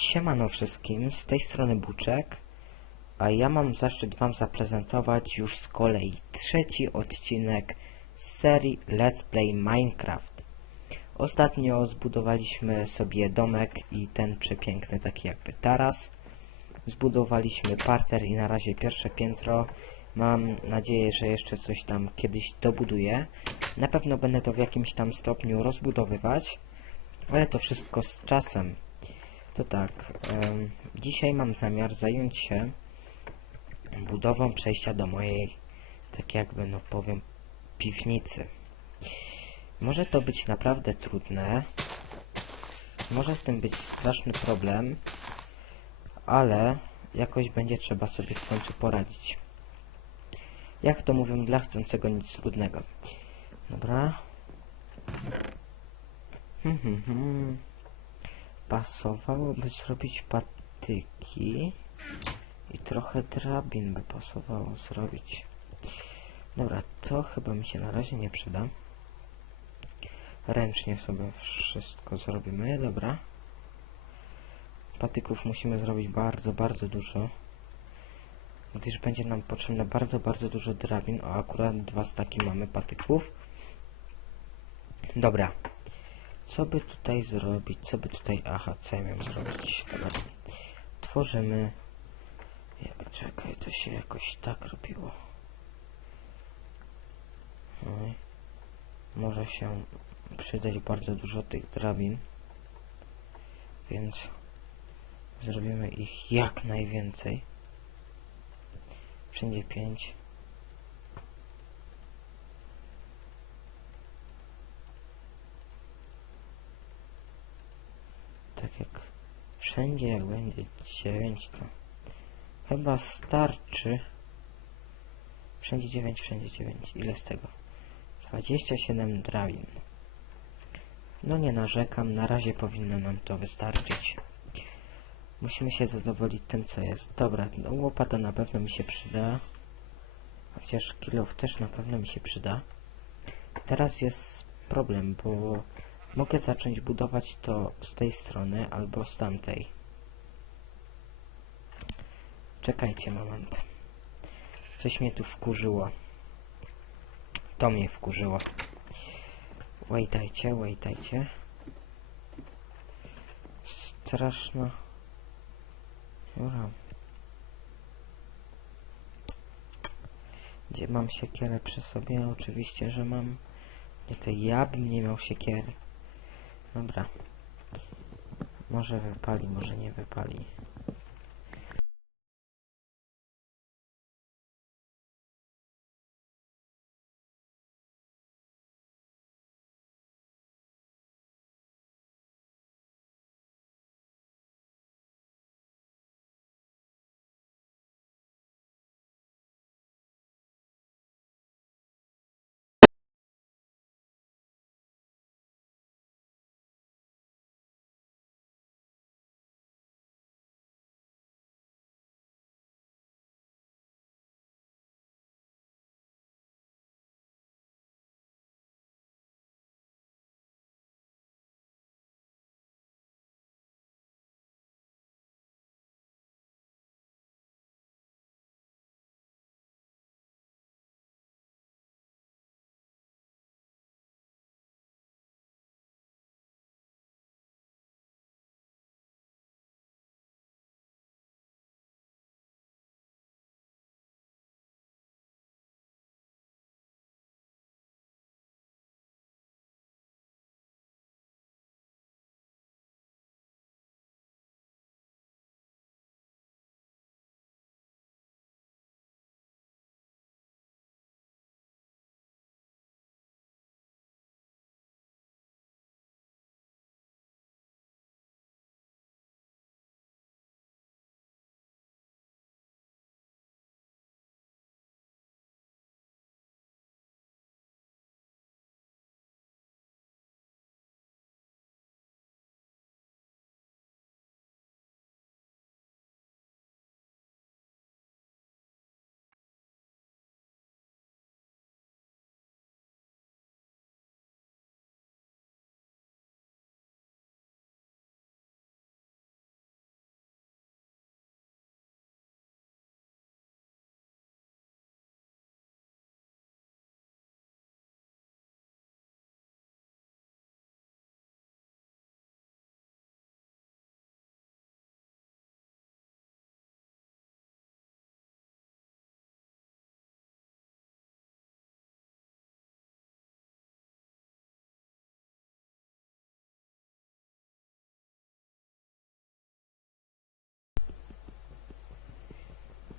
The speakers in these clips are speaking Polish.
Siemano wszystkim, z tej strony Buczek, a ja mam zaszczyt wam zaprezentować już z kolei trzeci odcinek z serii Let's Play Minecraft. Ostatnio zbudowaliśmy sobie domek i ten przepiękny taki jakby taras. Zbudowaliśmy parter i na razie pierwsze piętro. Mam nadzieję, że jeszcze coś tam kiedyś dobuduję. Na pewno będę to w jakimś tam stopniu rozbudowywać, ale to wszystko z czasem. To tak, dzisiaj mam zamiar zająć się budową przejścia do mojej, tak jakby no powiem, piwnicy. Może to być naprawdę trudne, może z tym być straszny problem, ale jakoś będzie trzeba sobie w końcu poradzić. Jak to mówią, dla chcącego nic trudnego. Dobra. Hmm, hmm, hmm. Pasowałoby zrobić patyki i trochę drabin by pasowało zrobić. Dobra, to chyba mi się na razie nie przyda. Ręcznie sobie wszystko zrobimy, dobra. Patyków musimy zrobić bardzo, bardzo dużo. Gdyż będzie nam potrzebne bardzo, bardzo dużo drabin. O, akurat dwa staki mamy patyków. Dobra. Co by tutaj zrobić? Co by tutaj... Aha, co ja miałem zrobić? Tworzymy... Ja, czekaj, to się jakoś tak robiło. Oj. Może się przydać bardzo dużo tych drabin. Więc zrobimy ich jak najwięcej. Wszędzie pięć. Tak jak wszędzie jak będzie 9 to chyba starczy. Wszędzie 9, wszędzie 9. Ile z tego? 27 drabin. No nie narzekam, na razie powinno nam to wystarczyć. Musimy się zadowolić tym, co jest. Dobra, no, łopata na pewno mi się przyda. Chociaż kilof też na pewno mi się przyda. Teraz jest problem, bo mogę zacząć budować to z tej strony albo z tamtej. Czekajcie moment. Coś mnie tu wkurzyło. To mnie wkurzyło. Waitajcie, waitajcie. Straszno. Dobra. Gdzie mam siekierę przy sobie? Oczywiście, że mam. Nie, to ja bym nie miał siekiery. Dobra. Może wypali, może nie wypali.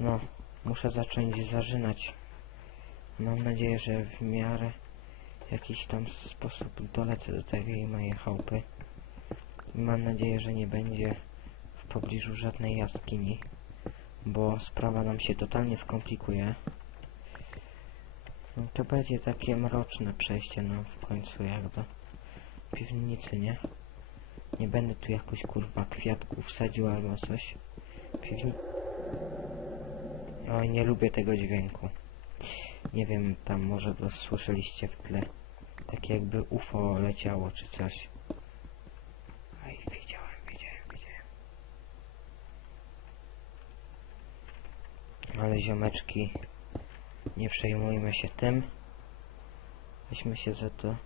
No, muszę zacząć zażynać. Mam nadzieję, że w miarę jakiś tam sposób dolecę do tej mojej chałupy. Mam nadzieję, że nie będzie w pobliżu żadnej jaskini, bo sprawa nam się totalnie skomplikuje. No, to będzie takie mroczne przejście nam w końcu jakby piwnicy, nie? Nie będę tu jakoś kurwa kwiatków sadził albo coś. Oj, nie lubię tego dźwięku. Nie wiem, tam może go słyszeliście w tle. Tak jakby UFO leciało czy coś. Oj, wiedziałem, wiedziałem, wiedziałem. Ale ziomeczki, nie przejmujmy się tym. Weźmy się za to.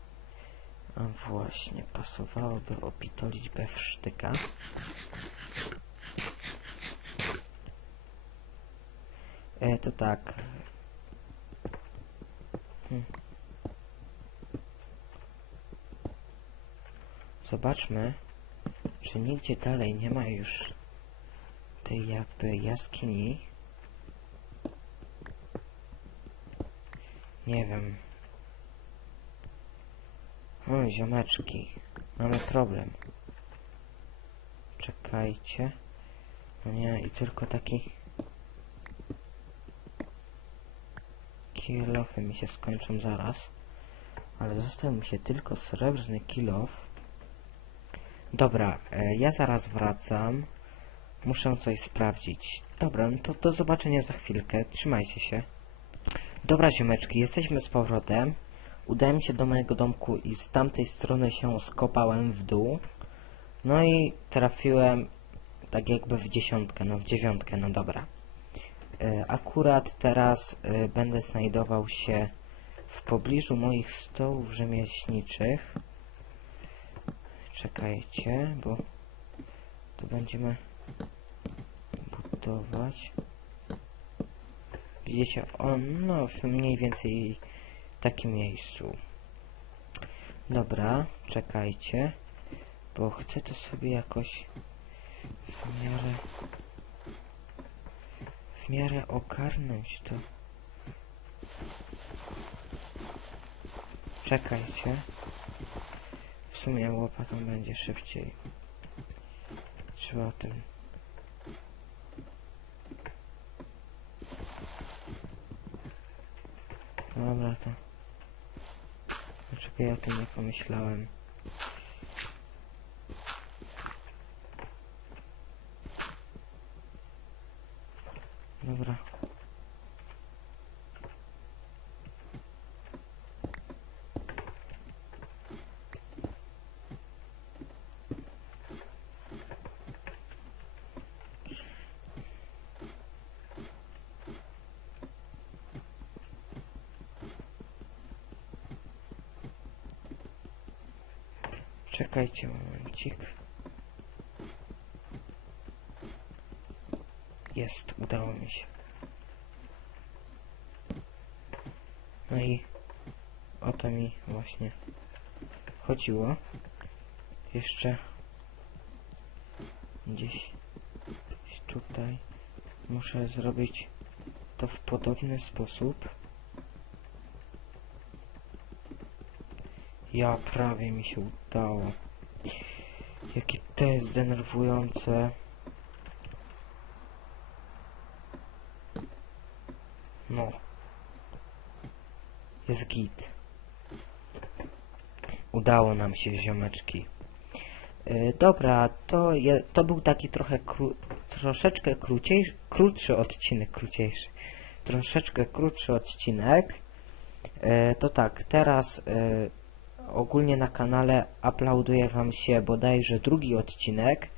A właśnie, pasowałoby opitolić bewsztyka. E, to tak. Hm. Zobaczmy, czy nigdzie dalej nie ma już tej jakby jaskini. Nie wiem. O, ziomeczki. Mamy problem. Czekajcie. No nie, i tylko taki... Kilofy mi się skończą zaraz. Ale został mi się tylko srebrny kilof. Dobra, e, ja zaraz wracam. Muszę coś sprawdzić. Dobra, no to do zobaczenia za chwilkę. Trzymajcie się. Dobra, ziomeczki, jesteśmy z powrotem. Udałem się do mojego domku i z tamtej strony się skopałem w dół. No i trafiłem tak jakby w dziesiątkę, no w dziewiątkę, no dobra. E, Akurat teraz e, będę znajdował się w pobliżu moich stołów rzemieślniczych. Czekajcie, bo tu będziemy budować. Widzicie, on, no w mniej więcej takim miejscu. Dobra, czekajcie, bo chcę to sobie jakoś w miarę miarę ogarnąć to. Czekajcie. W sumie łopatą będzie szybciej. Trzeba o tym. Dobra to. Dlaczego ja o tym nie pomyślałem? Dobra. Czekajcie momencik. Jest, udało mi się. No i o to mi właśnie chodziło. Jeszcze gdzieś, tutaj muszę zrobić to w podobny sposób. Ja prawie mi się udało. Jakie to jest denerwujące. No. Jest git. Udało nam się, ziomeczki. Yy, dobra, to, je, to był taki trochę kró, troszeczkę krótszy odcinek, króciejszy. Troszeczkę krótszy odcinek. Yy, to tak, teraz yy, ogólnie na kanale uploaduje wam się bodajże drugi odcinek.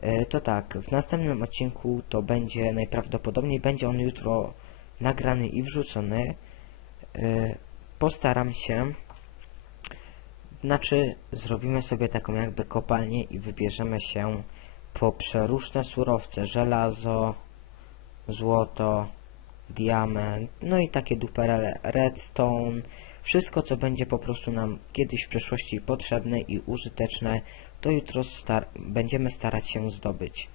E, To tak, w następnym odcinku to będzie najprawdopodobniej będzie on jutro nagrany i wrzucony. E, Postaram się. Znaczy, zrobimy sobie taką jakby kopalnię i wybierzemy się po przeróżne surowce, żelazo, złoto, diament, no i takie duperele, redstone, wszystko co będzie po prostu nam kiedyś w przyszłości potrzebne i użyteczne, to jutro star będziemy starać się zdobyć.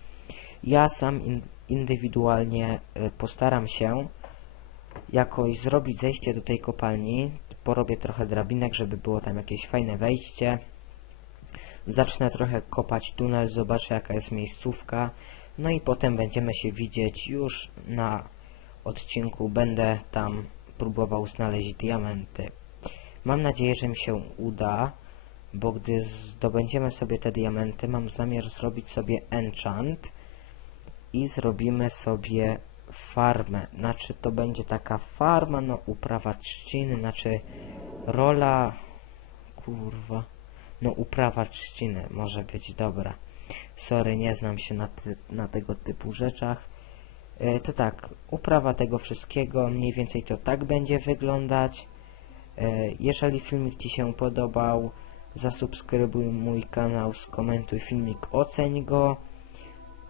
Ja sam in indywidualnie y, postaram się jakoś zrobić zejście do tej kopalni. Porobię trochę drabinek, żeby było tam jakieś fajne wejście. Zacznę trochę kopać tunel, zobaczę jaka jest miejscówka. No i potem będziemy się widzieć już na odcinku. Będę tam próbował znaleźć diamenty. Mam nadzieję, że mi się uda, bo gdy zdobędziemy sobie te diamenty, mam zamiar zrobić sobie enchant i zrobimy sobie farmę. Znaczy to będzie taka farma, no uprawa trzciny, znaczy rola kurwa. No uprawa trzciny może być dobra. Sorry, nie znam się na, ty, na tego typu rzeczach. E, to tak, uprawa tego wszystkiego, mniej więcej to tak będzie wyglądać. E, jeżeli filmik Ci się podobał, zasubskrybuj mój kanał, skomentuj filmik, oceń go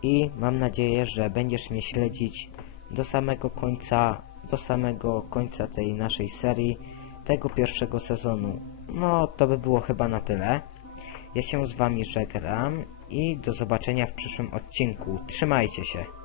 i mam nadzieję, że będziesz mnie śledzić do samego końca, do samego końca tej naszej serii, tego pierwszego sezonu. No, to by było chyba na tyle. Ja się z Wami żegnam i do zobaczenia w przyszłym odcinku. Trzymajcie się.